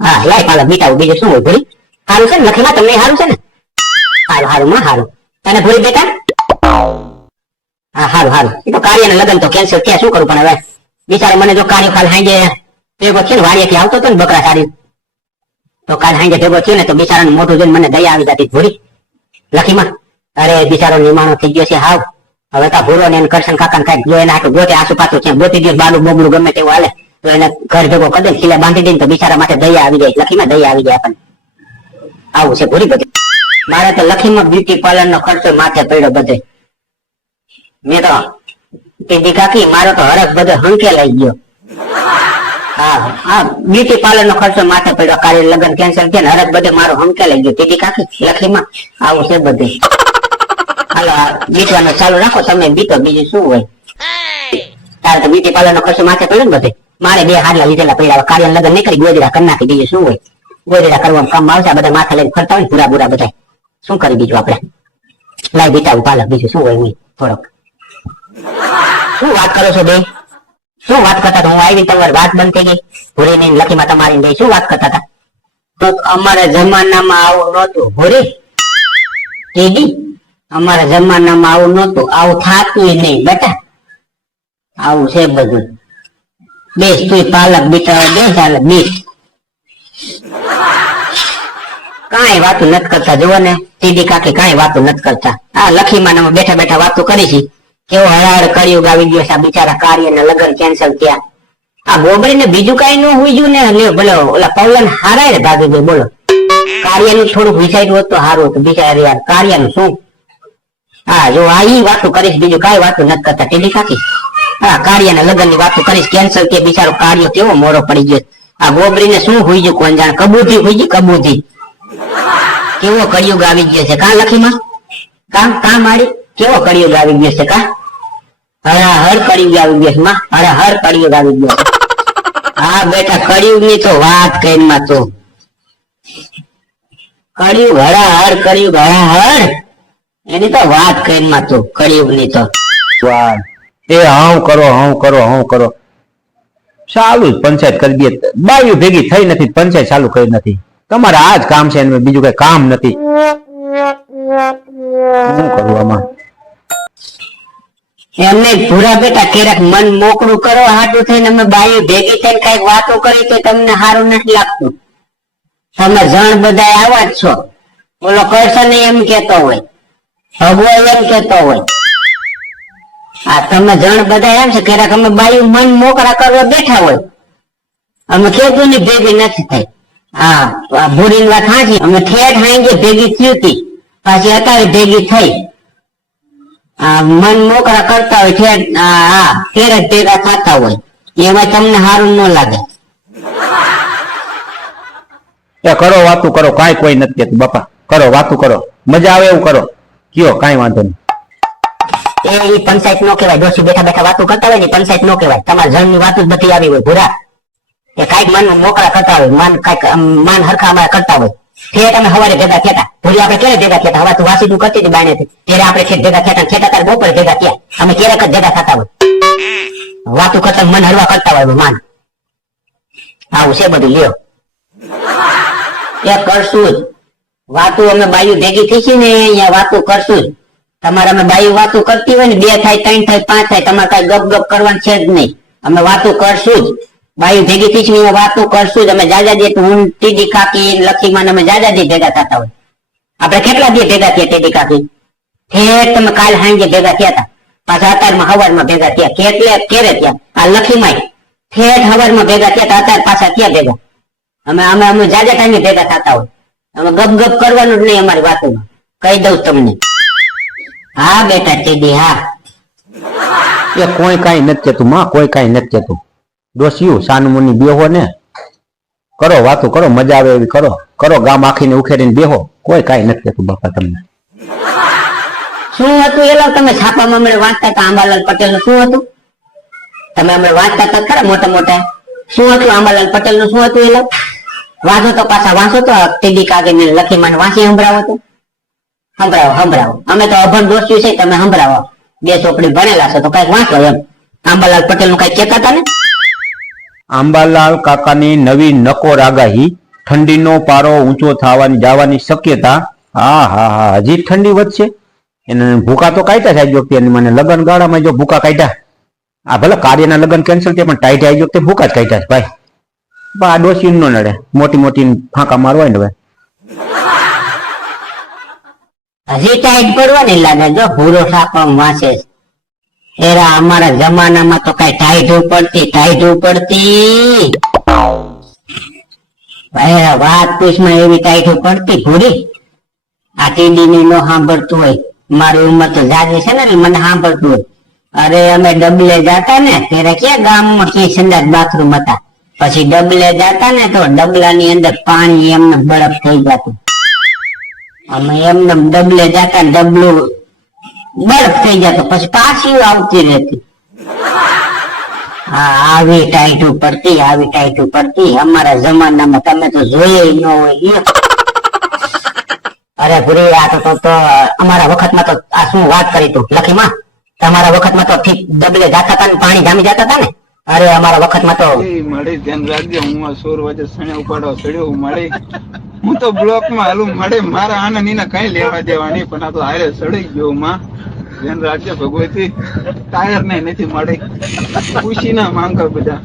હા લાય પાલક બીટાવું બીજું શું હોય ભૂરી સારું છે ને લખીમાં તમને સારું છે ને હારું હારું માં હારું તને ભૂરી બેટા હા હારું હારું એ તો કાર્યના લગ્ન તો કેન્સલ થયા શું કરું પણ હવે બિચારો મને જો કાર્ય કાલ હાંજે ભેગો છે ને વાડીએથી આવતો હતો ને બકરા સારી તો કાલ હાંજે ભેગો થયો ને તો બિચારાનું મોઢું જોઈને મને દયા આવી જતી ભૂરી લખીમાં અરે બિચારો નિમાણો થઈ ગયો છે હાવ હવે તો ભૂરો ને કરશન કાકા ને કઈ જો એને આટલું ગોતે આસુ પાછું છે ગોતી દિવસ બાલું બોબલું ગમે તેવું હાલે તો એને ઘર ભેગો કરી દે ખીલે બાંધી દઈને તો બિચારા માટે દયા આવી જાય લખીમાં દયા આવી જાય આપણને આવું છે ભૂરી બધી મારે તો લખીમાં બ્યુટી પાર્લર નો ખર્ચો માથે પડ્યો બધે મેં તો તે કાકી મારો તો હરખ બધો હંકે લઈ ગયો હા હા બ્યુટી પાર્લર નો ખર્ચો માથે પડ્યો કાર્ય લગ્ન કેન્સલ થયા ને હરખ બધે મારો હંકે લઈ ગયો તે કાકી લખીમાં આવું છે બધે હાલો બીટવાનું ચાલુ રાખો તમે બીતો બીજું શું હોય તારે તો બ્યુટી પાર્લર નો ખર્ચો માથે પડ્યો ને બધે મારે 2 હાડલા લીધેલા પડ્યા કાર્ય લગ્ન નહીં કરી ગોજરા કરી નાખી બીજું શું હોય ગોજરા કરવામાં કામ આવશે બધા માથે લઈને ફરતા હોય પૂરા પૂરા બધા શું કરી બીજું આપણે લાઈ બીટાવું પાલક બીજું શું હોય થોડોક શું વાત કરો છો બે શું વાત કરતા હતા હું આવી તમારી વાત બંધ થઈ ગઈ ભૂરી ની લખીમાં તમારી બે શું વાત કરતા હતા તો અમારા જમાનામાં આવું નહોતું ભૂરી ટીડી અમારા જમાનામાં આવું નહોતું આવું થાતું નહીં બેટા આવું છે બધું બેસ તું પાલક બીટા બે ચાલે બીટ કાંઈ વાતું નથી કરતા જુઓ ને ટીડી કાકી કાંઈ વાતું નથી કરતા આ લખીમાં બેઠા બેઠા વાતો કરી છે કેવો હરાડ કળિયુગ આવી ગયો છે બિચારા કાર્ય ને લગ્ન કેન્સલ થયા આ ગોબરી ને બીજું કઈ ન હુઈજું ને લ્યો બોલો ઓલા પવન હારાય ને ભાગી ગઈ બોલો કાર્યનું થોડુંક વિચાર્યું હોત તો સારું હતું બિચારા યાર કાર્યનું શું હા જો આ ઈ વાતો કરીશ બીજું કઈ વાતો નથી કરતા ટેલી કાકી હા કાર્ય ને લગ્ન ની વાતો કરીશ કેન્સલ કે બિચારો કાર્ય કેવો મોરો પડી ગયો આ ગોબરી ને શું હુઈજું કોણ જાણે કબૂતી હુઈજી કબૂતી કેવો કળિયુગ આવી ગયો છે કા લખીમાં કામ માડી કેવો કળિયુગ આવી ગયો છે કા હર કળિયુગ આવી ગયો છે માં હર કળિયુગ આવી ગયો હા બેટા કળિયુગ ની તો વાત કઈ માં તો કળિયુગ હર કળિયુગ હર એની તો વાત કઈ માં તો કળિયુગ ની તો એ હું કરો ચાલુ જ પંચાયત કરી દે બાયું ભેગી થઈ નથી પંચાયત ચાલુ કરી નથી તમારે આ જ કામ છે બીજું કઈ કામ નથી શું કરવું આમાં એમને પૂરા બેટા ક્યારેક મન મોકળું કરો હાટું થઈને અમે બાઈ ભેગી થઈને કઈક વાતો કરી તો તમને સારું નથી લાગતું તમે જણ બધા આવા જ છો બોલો કરશન એમ કેતો હોય ભગવો એમ કેતો હોય આ તમે જણ બધા એમ છે ક્યારેક અમે બાઈ મન મોકળા કરવા બેઠા હોય અમે કેતું ની ભેગી નથી થઈ હા ભૂરી વાત હાજી અમે ઠેઠ હાંગે ભેગી થયું હતી પાછી અત્યારે ભેગી થઈ મન મોકળા કરતા હોય ફેર જ ભેગા થતા હોય એમાં તમને સારું ન લાગે એ કરો વાતું કરો કાંઈ કોઈ નથી કેતું બાપા કરો વાતું કરો મજા આવે એવું કરો કયો કાંઈ વાંધો નહીં એ પંચાયત નો કહેવાય દોશી બેઠા બેઠા વાતો કરતા હોય ને પંચાયત નો કહેવાય તમારા જણ ની વાતો જ બધી આવી હોય ભૂરા એ કઈક મન મોકળા કરતા હોય માન હરખા અમારા કરતા હોય તે તમે સવારે ભેગા થયા ભૂરી આપણે ક્યારે ભેગા થયા હવા તું વાસી તું કરતી હતી બાયને ત્યારે આપણે ખેત ભેગા થયા ખેતા તારે બપોરે ભેગા થયા અમે ક્યારેક જ ભેગા થતા હોય વાતું કરતા મન હરવા કરતા હોય માન આવું છે બધું લ્યો એ કરશું જ વાતું અમે બાયું ભેગી થઈ છે ને અહીંયા વાતું કરશું જ તમારે અમે બાયું વાતું કરતી હોય ને 2 થાય 3 થાય 5 થાય તમારે કઈ ગપ ગપ કરવાનું છે જ નહીં અમે વાતું કરશું જ બાયું ભેગી થઈ છે વાતું કરશું જ અમે જાજાજી હું ટીડી કાકી લખીમાં અમે જાજાજી ભેગા થતા હોય આપણે કેટલા દી ભેગા થયા ટીડી કાકી ઠેર તમે કાલ સાંજે ભેગા થયા હતા પાછા અત્યારમાં હવારમાં ભેગા થયા કેટલે ક્યારે થયા આ લખીમાં ઠેઠ હવારમાં ભેગા થયા હતા અત્યારે પાછા થયા ભેગા અમે જાજા ટાઈમે ભેગા થતા હોય અમે ગપ ગપ કરવાનું જ નહીં અમારી વાતોમાં કહી દઉં તમને હા બેટા ટીડી હા એ કોઈ કાંઈ નથી કેતું માં કોઈ કાંઈ નથી કેતું દોસ્યું સાનુમુની બેહો ને કરો વાતો કરો મજા આવે એવી કરો ગામ આખીને ઉખેડીને બેહો કોઈ કાંઈ નથી કેતું બાપા તમને શું હતું એલો તમે છાપામાં હમણાં વાંચતા હતા આંબાલાલ પટેલ નું શું હતું તમે હમણાં વાંચતા હતા ખરા મોટા મોટા શું હતું આંબાલાલ પટેલ નું શું હતું એલો વાંચો તો પાછા વાંચો તો ટીડી કાગળ ને લખીમાં વાંચી સંભળાવો તો સંભળાવો અમે તો અભણ દોસ્યું છે તમે સંભળાવો 2 ચોપડી ભણેલા છો તો કઈક વાંચો એમ આંબાલાલ પટેલ નું કઈ કહેતા હતા ને આંબાલાલ કાકાની નવી નકોર આગાહી ઠંડીનો પારો ઊંચો થવાની જવાની શક્યતા. હા હા હા, હજી ઠંડી વધશે. એને ભૂકા તો કાઢ્યા છે આ વખતે. મને લગ્ન ગાળામાં જો ભૂકા કાઢ્યા, આ ભલે કાર્યના લગ્ન કેન્સલ થયા પણ ટાઈટ આ વખતે ભૂકા જ કાઢ્યા છે ભાઈ. આ ડોસી નો નડે, મોટી મોટી ફાંકા મારવા ને ભાઈ. હજી ટાઈટ પડવાની લાગે, જો ભૂરો સાપમ વાંચે છે. એરા અમારા જમાનામાં તો કઈ ટાઈટ પડતી. ભાઈ વાત પૂછમાં એવી ટાઈટ પડતી ભૂરી. આ ટીડી ની નો સાંભળતું હોય, મારી ઉંમર તો જાજી છે ને એટલે મને સાંભળતું હોય. અરે અમે ડબલે જાતા ને ત્યારે ક્યાં ગામમાં ક્યાંય સંડાસ બાથરૂમ હતા. પછી ડબલે જાતા ને તો ડબલાની અંદર પાણી એમને બરફ થઈ જતું. અમે એમને ડબલે જાતા ને ડબલું બરફ થઈ જતો, પછી પાછી આવતી રહેતી. હા, આવી ટાઈટું પડતી અમારા જમાનામાં. તમે તો જોયે ન હોય. અરે ભૂરી, આ તો અમારા વખતમાં તો આ શું વાત કરી તું લખીમાં. તમારા વખતમાં તો ઠીક ડબલે જાતા હતા ને પાણી જામી જતા હતા ને. અરે અમારા વખતમાં તો મળે ધ્યાન રાખજે. હું આ 16 વાગે સણે ઉપાડવા ચડ્યો મળે. હું તો બ્લોક માં હાલું મળે. મારા આના નીના કઈ લેવા દેવા નહીં, પણ આ તો હારે ચડી ગયો માં. ધ્યાન રાખજે ભગવતી. ટાયર ને નથી મળે. ખુશી ના માંગા બધા.